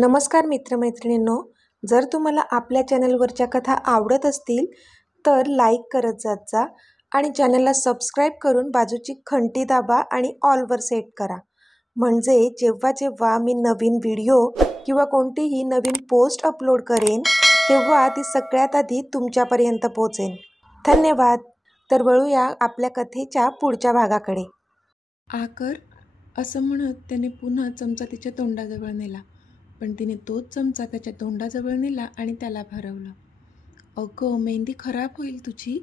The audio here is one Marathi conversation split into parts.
नमस्कार मित्रमैत्रिणींनो, जर तुम्हाला आपल्या चॅनलवरच्या कथा आवडत असतील तर लाईक करत जात जा आणि चॅनलला सबस्क्राईब करून बाजूची घंटी दाबा आणि ऑलवर सेट करा. म्हणजे जेव्हा जेव्हा मी नवीन व्हिडिओ किंवा कोणतीही नवीन पोस्ट अपलोड करेन तेव्हा ती सगळ्यात आधी तुमच्यापर्यंत पोहोचेल. धन्यवाद. तर वळूया आपल्या कथेच्या पुढच्या भागाकडे. आकर असं म्हणत त्याने पुन्हा चमचा तिच्या तोंडाजवळ नेला, पण तिने तोच चमचा त्याच्या तोंडाजवळ नेला आणि त्याला भरवलं. अगं, मेहंदी खराब होईल तुझी,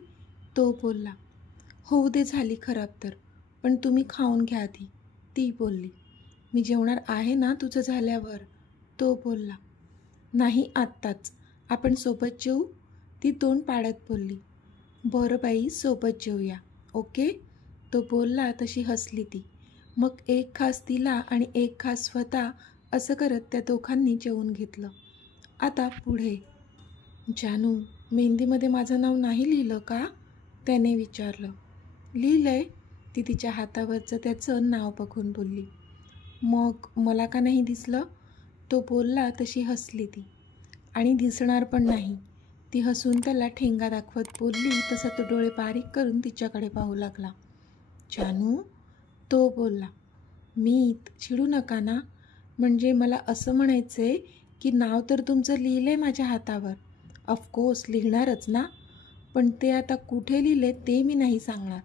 तो बोलला. होऊ दे, झाली खराब तर, पण तुम्ही खाऊन घ्या आधी, ती बोलली. मी जेवणार आहे ना तुझं झाल्यावर, तो बोलला. नाही आत्ताच, आपण सोबत जेवू, ती तोंड पाडत बोलली. बरं बाई, सोबत जेवूया, ओके, तो बोलला. तशी हसली ती. मग एक घास तिला आणि एक घास स्वतः असं करत त्या दोघांनी जेवून घेतलं. आता पुढे. जानू, मेहंदीमध्ये माझं नाव नाही लिहिलं का, त्याने विचारलं. लिहिलंय, ती तिच्या हातावरचं त्याचं नाव बघून बोलली. मग मला का नाही दिसलं, तो बोलला. तशी हसली ती. आणि दिसणार पण नाही, ती हसून त्याला ठेंगा दाखवत बोलली. तसा तो डोळे बारीक करून तिच्याकडे पाहू लागला. जानू, तो बोलला. मीत, चिडू नका ना, म्हणजे मला असं म्हणायचं आहे की नाव तर तुमचं लिहिलं आहे माझ्या हातावर. ऑफकोर्स लिहिणारच ना, पण ते आता कुठे लिहिले ते मी नाही सांगणार.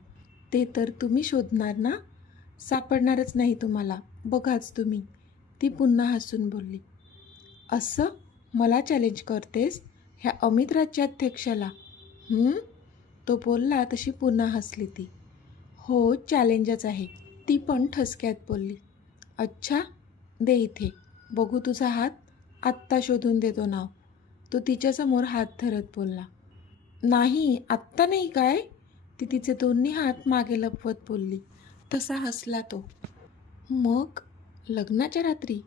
ते तर तुम्ही शोधणार ना, सापडणारच नाही तुम्हाला, बघाच तुम्ही, ती पुन्हा हसून बोलली. असं मला चॅलेंज करतेस, ह्या अमित राज्याध्यक्षाला? तो बोलला. तशी पुन्हा हसली ती. हो, चॅलेंजच आहे, ती पण ठसक्यात बोलली. अच्छा, दे इथे, बघू तुझा हात, आत्ता शोधून देतो नाव, तो तिच्यासमोर हात धरत बोलला. नाही, आत्ता नाही काय, ती तिचे दोन्ही हात मागे लपवत बोलली. तसा हसला तो. मग लग्नाच्या रात्री,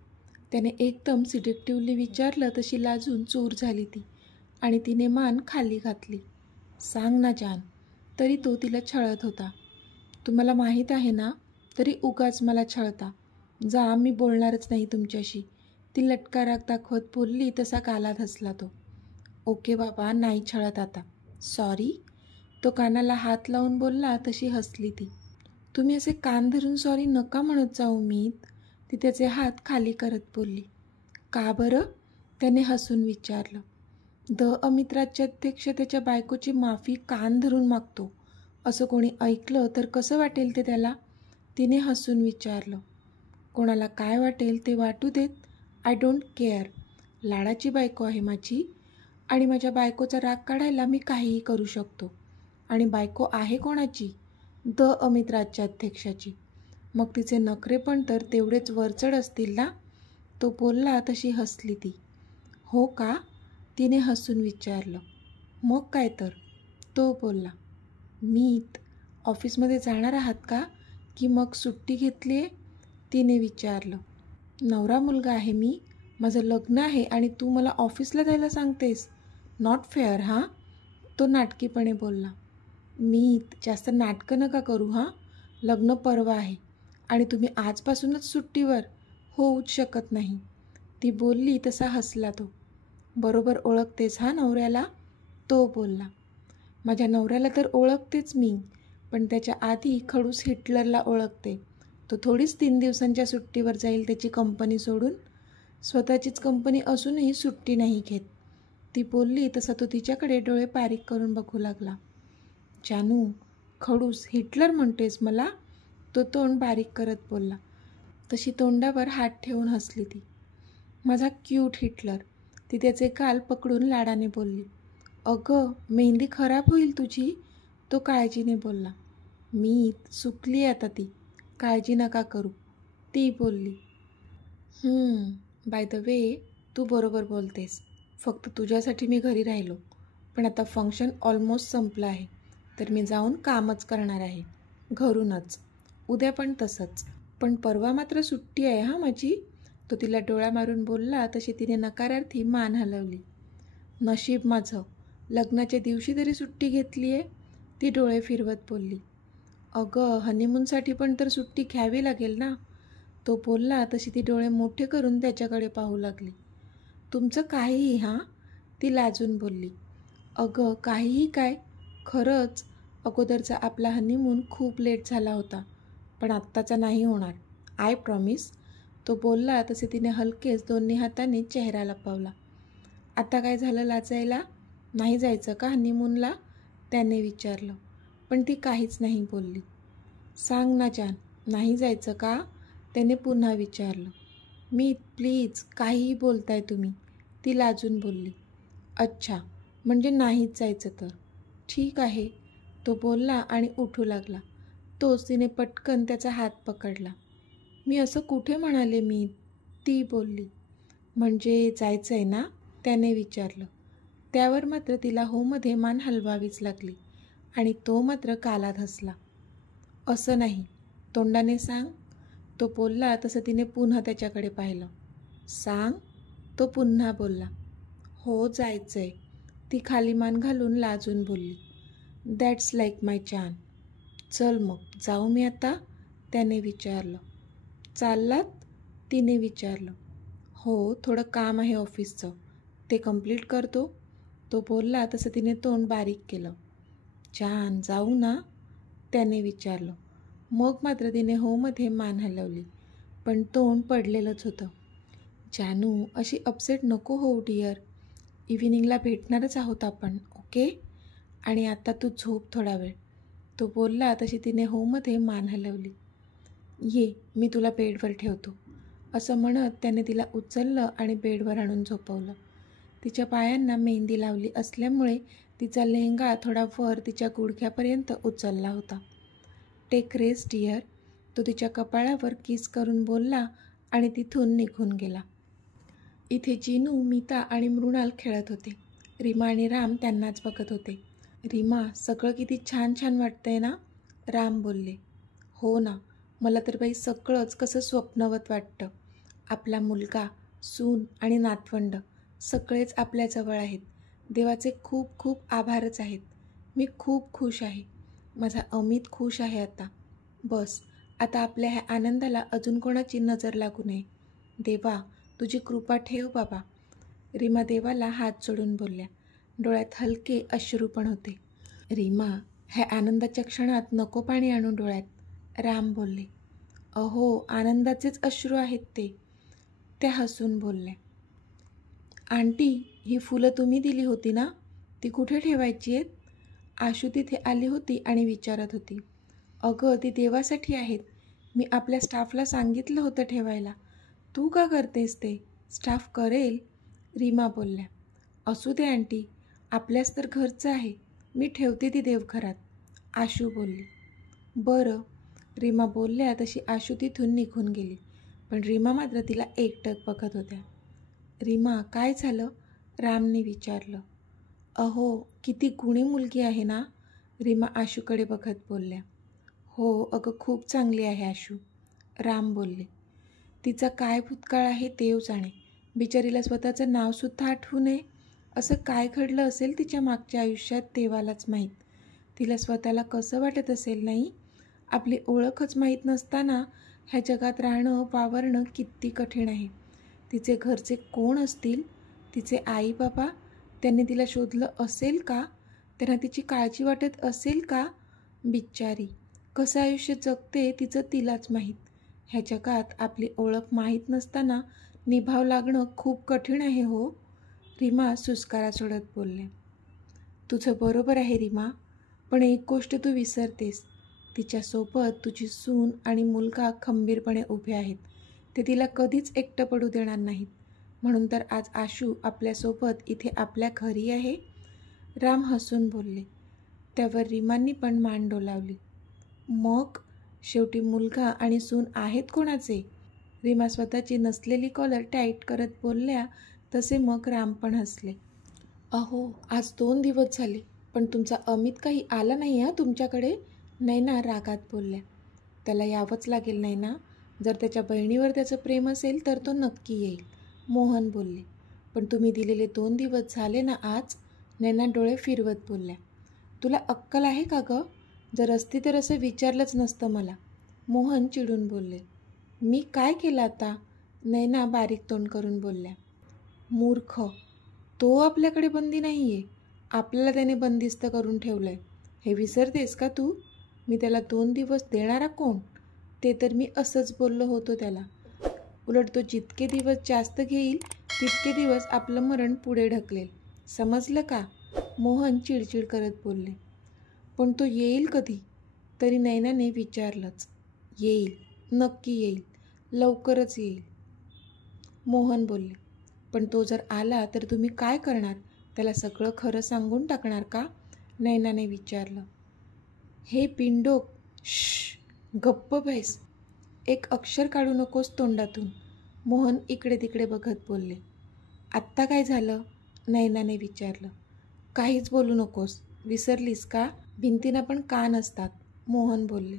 त्याने एकदम सिडेक्टिव्हली विचारलं. तशी लाजून चूर झाली ती आणि तिने मान खाली घातली. सांग ना जान. तरी तो तिला छळत होता. तुम्हाला माहीत आहे ना, तरी उगाच मला छळता. जा, मी बोलणारच नाही तुमच्याशी, ती लटका राग दाखवत बोलली. तसा गालात हसला तो. ओके बाबा, नाही छळत आता, सॉरी, तो कानाला हात लावून बोलला. तशी हसली ती. तुम्ही असे कान धरून सॉरी नका म्हणत जाऊ मीत, ती त्याचे हात खाली करत बोलली. का बरं, त्याने हसून विचारलं. अमित राज्याध्यक्ष त्याच्या बायकोची माफी कान धरून मागतो, असं कोणी ऐकलं तर कसं वाटेल ते त्याला, तिने हसून विचारलं. कोणाला काय वाटेल ते वाटू देत, आय डोंट केअर. लाडाची बायको आहे माझी आणि माझ्या बायकोचा राग काढायला मी काहीही करू शकतो. आणि बायको आहे कोणाची, अमित राज्याध्यक्षाची. मग तिचे नखरे पण तर तेवढेच वरचढ असतील ना, तो बोलला. तशी हसली ती. हो का, तिने हसून विचारलं. मग काय तर, तो बोलला. मीत, ऑफिसमध्ये जाणार आहात का, की मग सुट्टी घेतली आहे, तिने विचारलं. नवरा मुलगा आहे मी, माझं लग्न आहे आणि तू मला ऑफिसला जायला सांगतेस, नॉट फेअर हां, तो नाटकीपणे बोलला. मीत, जास्त नाटकं नका करू हां, लग्न परवा आहे आणि तुम्ही आजपासूनच सुट्टीवर, होऊच शकत नाही, ती बोलली. तसा हसला तो. बरोबर ओळखतेस हा नवऱ्याला, तो बोलला. माझ्या नवऱ्याला तर ओळखतेच मी, पण त्याच्या आधी खडूस हिटलरला ओळखते. तो थोडीच 3 दिवसांच्या सुट्टीवर जाईल त्याची कंपनी सोडून, स्वतःचीच कंपनी असूनही सुट्टी नाही घेत, ती बोलली. तसा तो तिच्याकडे डोळे बारीक करून बघू लागला. जानू, खडूस हिटलर म्हणतेस मला, तो तोंड बारीक करत बोलला. तशी तोंडावर हात ठेवून हसली ती. माझा क्यूट हिटलर, ती त्याचे गाल पकडून लाडाने बोलली. अगं, मेहंदी खराब होईल तुझी, तो काळजीने बोलला. सुकली आता ती, काळजी नका करू, ती बोलली. बाय द वे, तू बरोबर बोलतेस, फक्त तुझ्यासाठी मी घरी राहिलो, पण आता फंक्शन ऑलमोस्ट संपलं आहे, तर मी जाऊन कामच करणार आहे, घरूनच, उद्या पण तसंच, पण परवा मात्र सुट्टी आहे हां माझी, तो तिला डोळा मारून बोलला. तशी तिने नकारार्थी मान हलवली. नशीब माझं, लग्नाच्या दिवशी तरी सुट्टी घेतली आहे, ती डोळे फिरवत बोलली. अगं, हनीमूनसाठी पण तर सुट्टी घ्यावी लागेल ना, तो बोलला. तशी ती डोळे मोठे करून त्याच्याकडे पाहू लागली. तुमचं काहीही हां, ती लाजून बोलली. अगं काहीही काय, खरंच अगोदरचा आपला हनीमून खूप लेट झाला होता, पण आत्ताचा नाही होणार, आय प्रॉमिस. तो बोलला तसे तिने हलकेच दोन्ही हातांनी चेहरा लपवला. आता काय झालं लाजायला? नाही जायचं का हनीमूनला? त्याने विचारलं, पण ती काहीच नाही बोलली. सांग ना जान, नाही जायचं का? त्याने पुन्हा विचारलं. मी प्लीज, काहीही बोलताय तुम्ही, ती लाजून बोलली. अच्छा, म्हणजे नाहीच जायचं तर ठीक आहे, तो बोलला आणि उठू लागला. तोच तिने पटकन त्याचा हात पकडला. मी असं कुठे म्हणाले मी, ती बोलली. म्हणजे जायचं आहे ना, त्याने विचारलं. त्यावर मात्र तिला होमध्ये मान हलवावीच लागली आणि तो मात्र कालात हसला. असं नाही, तोंडाने सांग, तो बोलला तसं तिने पुन्हा त्याच्याकडे पाहिलं. सांग, तो पुन्हा बोलला. हो जायचंय, ती खाली मान घालून लाजून बोलली. दॅट्स लाईक माय चान. चल मग जाऊ मी आता, त्याने विचारलं. चाललात, तिने विचारलं. हो, थोडं काम आहे ऑफिसचं, ते कंप्लीट करतो, तो बोलला तसं तिने तोंड बारीक केलं. छान, जाऊ ना, त्याने विचारलं. मग मात्र तिने होमध्ये मान हलवली, पण तोंड पडलेलंच होतं. जानू, अशी अपसेट नको होऊ डिअर, इव्हिनिंगला भेटणारच आहोत आपण, ओके? आणि आता तू झोप थोडा वेळ, तो बोलला तशी तिने होमध्ये मान हलवली. ये, मी तुला बेडवर ठेवतो, असं म्हणत त्याने तिला उचललं आणि बेडवर आणून झोपवलं. तिच्या पायांना मेहंदी लावली असल्यामुळे तिचा लेहंगा थोडा वर तिच्या गुडघ्यापर्यंत उचलला होता. टेक रेस्ट डिअर, तो तिच्या कपाळावर किस करून बोलला आणि तिथून निघून गेला. इथे जिनू, मीता आणि मृणाल खेळत होते. रीमा आणि राम त्यांनाच बघत होते. रीमा, सगळं किती छान छान वाटतंय ना, राम बोलले. हो ना, मला तर बाई सगळंच कसं स्वप्नवत वाटतं. आपला मुलगा, सून आणि नातवंड सगळेच आपल्याजवळ आहेत. देवाचे खूप खूप आभारच आहेत. मी खूप खुश आहे. माझा अमित खुश आहे आता. बस, आता आपल्या ह्या आनंदाला अजून कोणाची नजर लागू नये. देवा, तुझी कृपा ठेव बाबा. रीमा देवाला हात जोडून बोलल्या. डोळ्यात हलके अश्रू पण होते. रीमा, ह्या आनंदाच्या क्षणात नको पाणी आणू डोळ्यात, राम बोलले. अहो, आनंदाचेच अश्रू आहेत ते, त्या हसून बोलल्या. आंटी, ही फुलं तुम्ही दिली होती ना, ती कुठे ठेवायची आहेत? आशू तिथे आली होती आणि विचारत होती. अगं, ती देवासाठी आहेत, मी आपल्या स्टाफला सांगितलं होतं ठेवायला. तू का करतेस ते? स्टाफ करेल, रीमा बोलल्या. असू दे आंटी, आपल्याच तर घरचं आहे, मी ठेवते ती देवघरात, आशू बोलली. बरं, रीमा बोलल्या तशी आशू तिथून निघून गेली, पण रीमा मात्र तिला एकटक बघत होत्या. रीमा, काय झालं, रामने विचारलं. अहो, किती गुणी मुलगी आहे ना, रीमा आशूकडे बघत बोलल्या. हो अगं, खूप चांगली आहे आशू, राम बोलले. तिचा काय भूतकाळ आहे देव जाणे, बिचारीला स्वतःचं नावसुद्धा आठवू नये. असं काय घडलं असेल तिच्या मागच्या आयुष्यात देवालाच माहीत. तिला स्वतःला कसं वाटत असेल नाही? आपली ओळखच माहीत नसताना ह्या जगात राहणं, वावरणं किती कठीण आहे. तिचे घरचे कोण असतील? तिचे आई बाबा, त्यांनी तिला शोधलं असेल का? त्यांना तिची काळजी वाटत असेल का? बिचारी कसं आयुष्य जगते तिचं तिलाच माहीत. ह्या जगात आपली ओळख माहीत नसताना निभाव लागणं खूप कठीण आहे हो, रीमा सुस्कारा सोडत बोलले. तुझं बरोबर आहे रीमा, पण एक गोष्ट तू विसरतेस. तिच्यासोबत तुझी सून आणि मुलगा खंबीरपणे उभे आहेत. ते तिला कधीच एकटं पडू देणार नाहीत. म्हणून तर आज आशू आपल्यासोबत इथे आपल्या घरी आहे, राम हसून बोलले. त्यावर रीमांनी पण मान डोलावली. मग शेवटी मुलगा आणि सून आहेत कोणाचे? रीमा स्वतःची नसलेली कॉलर टाईट करत बोलल्या तसे मग राम पण हसले. अहो, आज 2 दिवस झाले, पण तुमचा अमित काही आला नाही हा तुमच्याकडे, नैना रागात बोलल्या. त्याला यावंच लागेल नैना, जर त्याच्या बहिणीवर त्याचं प्रेम असेल तर तो नक्की येईल, मोहन बोलले. पण तुम्ही दिलेले 2 दिवस झाले ना आज, नैना डोळे फिरवत बोलल्या. तुला अक्कल आहे का गं? जर असती तर असं विचारलंच नसतं मला, मोहन चिडून बोलले. मी काय केलं आता? नैना बारीक तोंड करून बोलल्या. मूर्ख, तो आपल्याकडे बंदी नाही आहे, आपल्याला त्याने बंदिस्त करून ठेवलं आहे. हे विसरतेस का तू? मी त्याला 2 दिवस देणारा कोण? ते तर मी असंच बोललो होतो त्याला. उलट तो जितके दिवस जास्त घेईल तितके दिवस आपलं मरण पुढे ढकलेल. समजलं का? मोहन चिडचिड करत बोलले. पण तो येईल कधी? तरी नैनाने विचारलंच. येईल, नक्की येईल, लवकरच येईल, मोहन बोलले. पण तो जर आला तर तुम्ही काय करणार? त्याला सगळं खरं सांगून टाकणार का? नैनाने विचारलं. हे पिंडोक, श्श, गप्प बैस. एक अक्षर काढू नकोस तोंडातून, मोहन इकडे तिकडे बघत बोलले. आत्ता काय झालं? नैनाने विचारलं. काहीच बोलू नकोस, विसरलीस का? भिंतींना पण कान असतात, मोहन बोलले.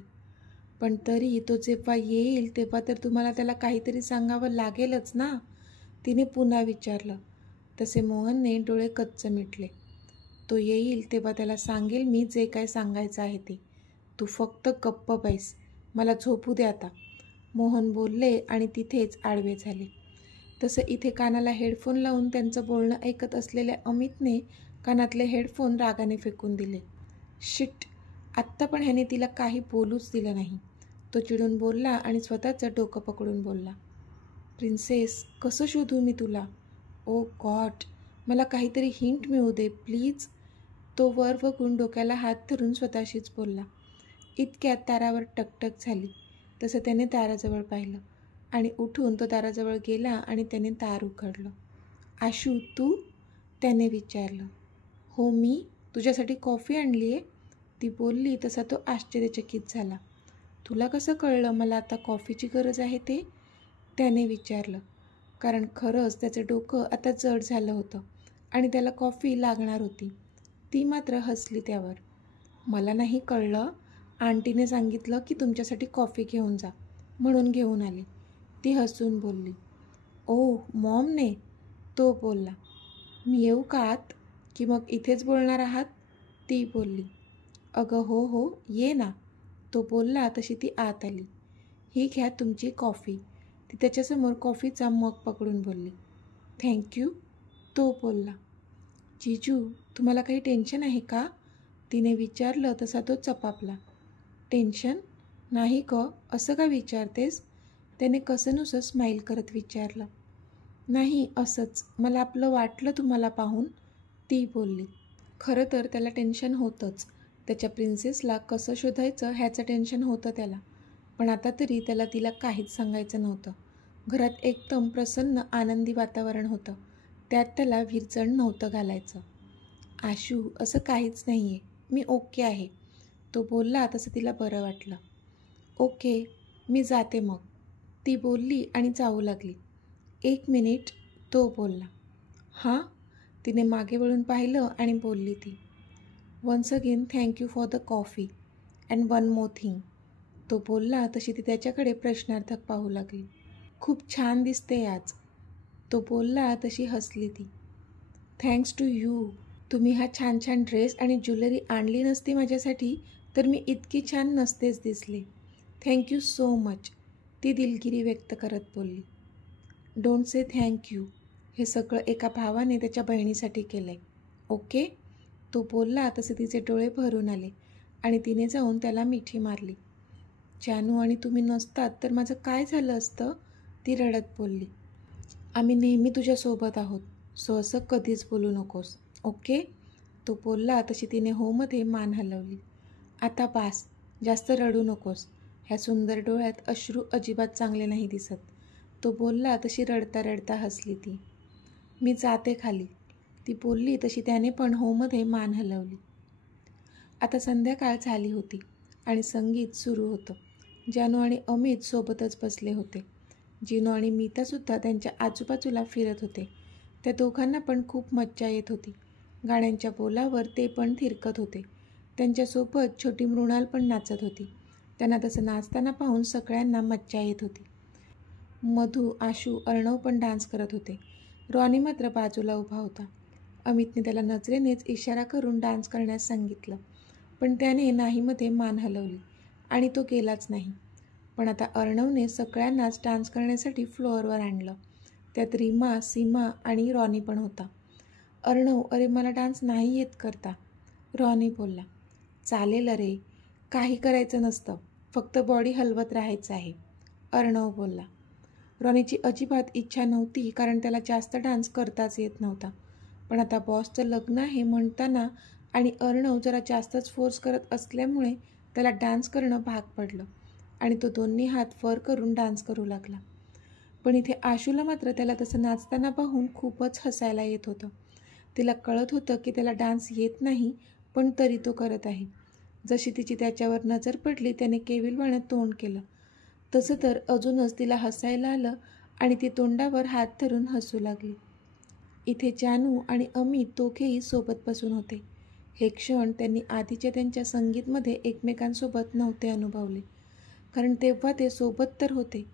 पण तरी तो जेव्हा येईल तेव्हा तर तुम्हाला त्याला काहीतरी सांगावं लागेलच ना, तिने पुन्हा विचारलं. तसे मोहनने डोळे कच्च मिटले. तो येईल तेव्हा त्याला सांगेल मी जे काय सांगायचं आहे ते. तू फक्त गप्प बैस, मला झोपू दे आता, मोहन बोलले आणि तिथेच आडवे झाले. तसं इथे कानाला हेडफोन लावून त्यांचं बोलणं ऐकत असलेल्या अमितने कानातले हेडफोन रागाने फेकून दिले. शिट, आत्ता पण ह्याने तिला काही बोलूच दिलं नाही. तो चिडून बोलला आणि स्वतःचं डोकं पकडून बोलला. प्रिन्सेस, कसं शोधू मी तुला? ओ गॉड, मला काहीतरी हिंट मिळू दे प्लीज. तो वर बघून डोक्याला हात धरून स्वतःशीच बोलला. इतक्यात तारावर टकटक झाली. तसं त्याने ताराजवळ पाहिलं आणि उठून तो ताराजवळ गेला आणि त्याने दार उघडलं. आशू, तू? त्याने विचारलं. हो मी, तुझ्यासाठी कॉफी आणली आहे, ती बोलली. तसा तो आश्चर्यचकित झाला. तुला कसं कळलं मला आता कॉफीची गरज आहे ते? त्याने विचारलं. कारण खरंच त्याचं डोकं आता जड झालं होतं आणि त्याला कॉफी लागणार होती. ती मात्र हसली त्यावर. मला नाही कळलं, आंटीने सांगितलं की तुमच्यासाठी कॉफी घेऊन जा, म्हणून घेऊन आले, ती हसून बोलली. ओ मॉमने, तो बोलला. मी येऊ का आत, की मग इथेच बोलणार आहात, ती बोलली. अगं हो हो, ये ना, तो बोलला. तशी ती आत आली. ही घ्या तुमची कॉफी, ती त्याच्यासमोर कॉफीचा मग पकडून बोलली. थँक्यू, तो बोलला. जीजू, तुम्हाला काही टेन्शन आहे का, तिने विचारलं. तसा तो चपापला. टेन्शन नाही ग, असं का विचारतेस, त्याने कसंनुसं स्माईल करत विचारलं. नाही असंच, मला आपलं वाटलं तुम्हाला पाहून, ती बोलली. खरं तर त्याला टेन्शन होतंच, त्याच्या प्रिन्सेसला कसं शोधायचं ह्याचं टेन्शन होतं त्याला. पण आता तरी त्याला तिला काहीच सांगायचं नव्हतं. घरात एकदम प्रसन्न आनंदी वातावरण होतं, त्यात त्याला विरजण नव्हतं घालायचं. आशू, असं काहीच नाही आहे, मी ओके आहे, तो बोलला. तसं तिला बरं वाटलं. ओके, मी जाते मग, ती बोलली आणि जाऊ लागली. 1 मिनिट, तो बोलला. हां, तिने मागे वळून पाहिलं आणि बोलली ती. Once again thank you for the coffee and one more thing, तो बोलला. तशी ती त्याच्याकडे प्रश्नार्थक पाहू लागली. खूप छान दिसते आज, तो बोलला. तशी हसली ती. थँक्स टू यू, तुम्ही हा छान छान ड्रेस आणि ज्वेलरी आणली नसती माझ्यासाठी तर मी इतकी छान नसतेच दिसले. थँक्यू सो मच, ती दिलगिरी व्यक्त करत बोलली. डोंट से थँक्यू, हे सगळं एका भावाने त्याच्या बहिणीसाठी केलं आहे, ओके, तो बोलला. तसे तिचे डोळे भरून आले आणि तिने जाऊन त्याला मिठी मारली. जानू आणि तुम्ही नसतात तर माझं काय झालं असतं, ती रडत बोलली. आम्ही नेहमी तुझ्यासोबत आहोत, सो असं कधीच बोलू नकोस, ओके, तो बोलला. तशी तिने होमध्ये मान हलवली. आता बास, जास्त रडू नकोस, ह्या सुंदर डोळ्यात अश्रू अजिबात चांगले नाही दिसत, तो बोलला. तशी रडता रडता हसली ती. मी जाते खाली, ती बोलली. तशी त्याने पण होमध्ये मान हलवली. आता संध्याकाळ झाली होती आणि संगीत सुरू होतं. जानू आणि अमित सोबतच बसले होते. जिनू आणि मीतासुद्धा त्यांच्या आजूबाजूला फिरत होते. त्या दोघांना पण खूप मज्जा येत होती. गाण्यांच्या बोलावर ते पण थिरकत होते. त्यांच्यासोबत छोटी मृणाल पण नाचत होती. त्यांना तसं नाचताना पाहून सगळ्यांना मज्जा येत होती. मधू, आशू, अर्णव पण डान्स करत होते. रॉनी मात्र बाजूला उभा होता. अमितने त्याला नजरेनेच इशारा करून डान्स करण्यास सांगितलं, पण त्याने नाहीमध्ये मान हलवली आणि तो गेलाच नाही. पण आता अर्णवने सगळ्यांनाच डान्स करण्यासाठी फ्लोअरवर आणलं. त्यात रीमा, सीमा आणि रॉनी पण होता. अर्णव, अरे मला डान्स नाही येत करता. रॉनी बोलला. चालेल अरे, काही करायचं नसतं, फक्त बॉडी हलवत राहायचं आहे. अर्णव बोलला. रॉनीची अजिबात इच्छा नव्हती, कारण त्याला जास्त डान्स करताच येत नव्हता. पण आता बॉसचं लग्न आहे म्हणताना आणि अर्णव जरा जास्तच फोर्स करत असल्यामुळे त्याला डान्स करणं भाग पडलं आणि तो दोन्ही हात वर करून डान्स करू लागला. पण इथे आशूला मात्र त्याला तसं नाचताना पाहून खूपच हसायला येत होतं. तिला कळत होतं की त्याला डान्स येत नाही, पण तरी तो करत आहे. जशी तिची त्याच्यावर नजर पडली त्याने केविलवाणं तोंड केलं. तसं तर अजूनच तिला हसायला आलं आणि ती तोंडावर हात धरून हसू लागली. इथे जानू आणि अमित दोघेही सोबत बसून होते. हे क्षण त्यांनी आधीच्या त्यांच्या संगीतमध्ये एकमेकांसोबत नव्हते अनुभवले, कारण तेव्हा ते सोबत तर होते,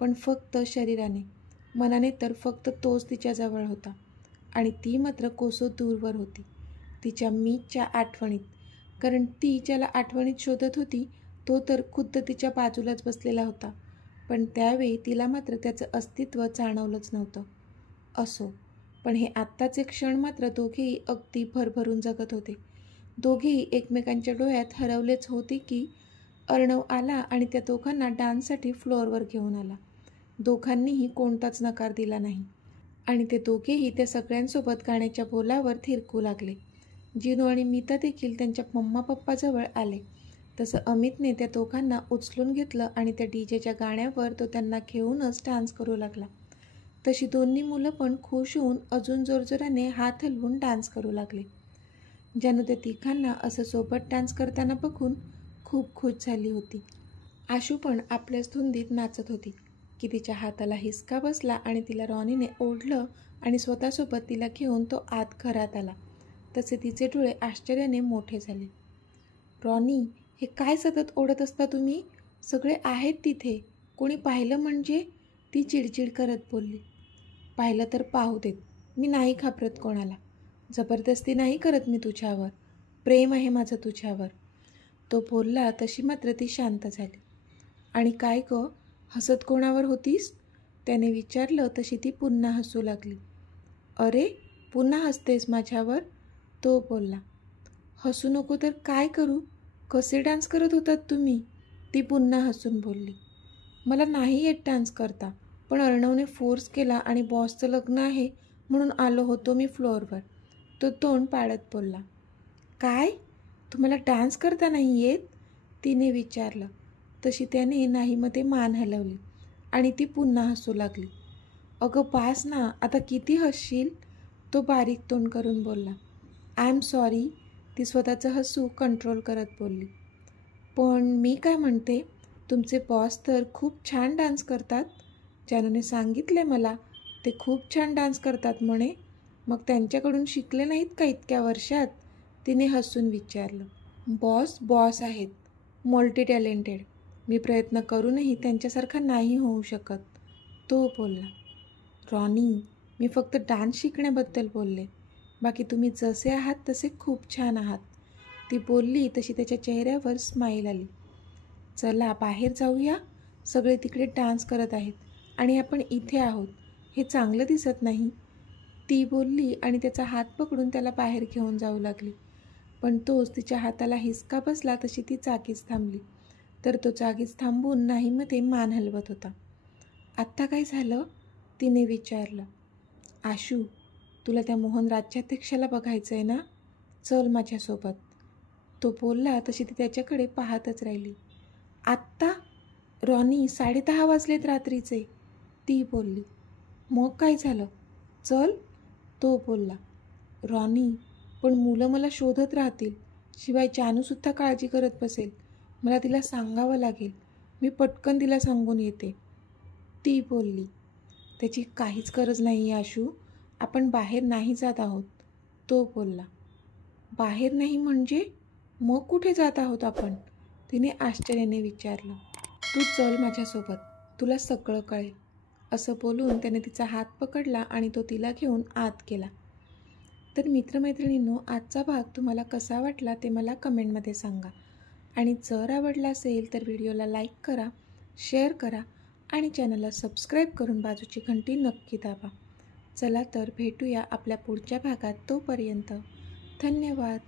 पण फक्त शरीराने. मनाने तर फक्त तोच तिच्याजवळ होता आणि ती मात्र कोसो दूरवर होती, तिच्या मीच्या आठवणीत. कारण ती ज्याला आठवणीत शोधत होती तो तर खुद्द तिच्या बाजूलाच बसलेला होता, पण त्यावेळी तिला मात्र त्याचं अस्तित्व जाणवलंच नव्हतं. असो, पण हे आत्ताचे क्षण मात्र दोघेही अगदी भरभरून जगत होते. दोघेही एकमेकांच्या डोळ्यात हरवलेच होते की अर्णव आला आणि त्या दोघांना डान्ससाठी फ्लोअरवर घेऊन आला. दोघांनीही कोणताच नकार दिला नाही आणि ते दोघेही त्या सगळ्यांसोबत गाण्याच्या बोलावर थिरकू लागले. जिनू आणि मीता देखील त्यांच्या मम्मा पप्पाजवळ आले. तसं अमितने त्या दोघांना उचलून घेतलं आणि त्या डीजेच्या गाण्यावर तो त्यांना घेऊनच डान्स करू लागला. तशी दोन्ही मुलं पण खुश होऊन अजून जोरजोराने हात हलवून डान्स करू लागले. जानू त्या तिघांना असं सोबत डान्स करताना बघून खूप खुश झाली होती. आशू पण आपल्याच धुंदीत नाचत होती की तिच्या हाताला हिसका बसला आणि तिला रॉनीने ओढलं आणि स्वतःसोबत तिला घेऊन तो आत घरात आला. तसे तिचे डोळे आश्चर्याने मोठे झाले. रॉनी, हे काय सतत ओढत असता तुम्ही? सगळे आहेत तिथे, कोणी पाहिलं म्हणजे? ती चिडचिड करत बोलली. पाहिलं तर पाहू देत, मी नाही घाबरत कोणाला. जबरदस्ती नाही करत मी तुझ्यावर, प्रेम आहे माझं तुझ्यावर. तो बोलला तशी मात्र ती शांत झाली. आणि काय गं, हसत कोणावर होतीस? त्याने विचारलं तशी ती पुन्हा हसू लागली. अरे, पुन्हा हसतेस माझ्यावर? तो बोलला. हसू नको तर काय करू? कसे डान्स करत होतात तुम्ही? ती पुन्हा हसून बोलली. मला नाही येत डान्स करता, पण अर्णवने फोर्स केला आणि बॉसचं लग्न आहे म्हणून आलो होतो मी फ्लोअरवर. तो तोंड पाडत बोलला. काय? तुम्हाला डान्स करता नाही येत? तिने विचारलं. तशी त्याने नाहीमध्ये मान हलवली आणि ती पुन्हा हसू लागली. अगं बास ना, आता किती हसशील? तो बारीक तोंड करून बोलला. आय एम सॉरी, ती स्वतःचं हसू कंट्रोल करत बोलली. पण मी काय म्हणते, तुमचे बॉस तर खूप छान डान्स करतात. जानूने सांगितले मला, ते खूप छान डान्स करतात म्हणे. मग त्यांच्याकडून शिकले नाहीत का इतक्या वर्षात? तिने हसून विचारलं. बॉस आहेत, मल्टी टॅलेंटेड. मी प्रयत्न करूनही त्यांच्यासारखा नाही होऊ शकत, तो बोलला. रॉनी, मी फक्त डान्स शिकण्याबद्दल बोलले, बाकी तुम्ही जसे आहात तसे खूप छान आहात. ती बोलली तशी त्याच्या चेहऱ्यावर स्माईल आली. चला बाहेर जाऊया, सगळे तिकडे डान्स करत आहेत आणि आपण इथे आहोत, हे चांगलं दिसत नाही. ती बोलली आणि त्याचा हात पकडून त्याला बाहेर घेऊन जाऊ लागली. पण तोच तिच्या हाताला हिसका बसला तशी ती जागीच थांबली. तर तो जागीच थांबून नाहीमध्ये मान हलवत होता. आत्ता काय झालं? तिने विचारलं. आशू, तुला त्या मोहन राज्याध्यक्षाला बघायचं आहे ना? चल माझ्यासोबत. तो बोलला तशी ती त्याच्याकडे पाहतच राहिली. आत्ता? रॉनी, 10:30 वाजलेत रात्रीचे, ती बोलली. मग काय झालं? चल, तो बोलला. रॉनी, पण मुलं मला शोधत राहतील, शिवाय जानूसुद्धा काळजी करत बसेल. मला तिला सांगावं लागेल, मी पटकन तिला सांगून येते, ती बोलली. त्याची काहीच गरज नाही आशू, आपण बाहेर नाही जात आहोत, तो बोलला. बाहेर नाही म्हणजे? मग कुठे जात आहोत आपण? तिने आश्चर्याने विचारलं. तू चल माझ्यासोबत, तुला सगळं कळेल, असं बोलून त्याने तिचा हात पकडला आणि तो तिला घेऊन आत गेला. तर मित्रमैत्रिणींनो, आजचा भाग तुम्हाला कसा वाटला ते मला कमेंटमध्ये सांगा आणि जर आवडला असेल तर व्हिडिओला लाईक करा, शेअर करा आणि चॅनलला सबस्क्राईब करून बाजूची घंटी नक्की दाबा. चला तर भेटूया आपल्या पुढच्या भागात. तोपर्यंत धन्यवाद.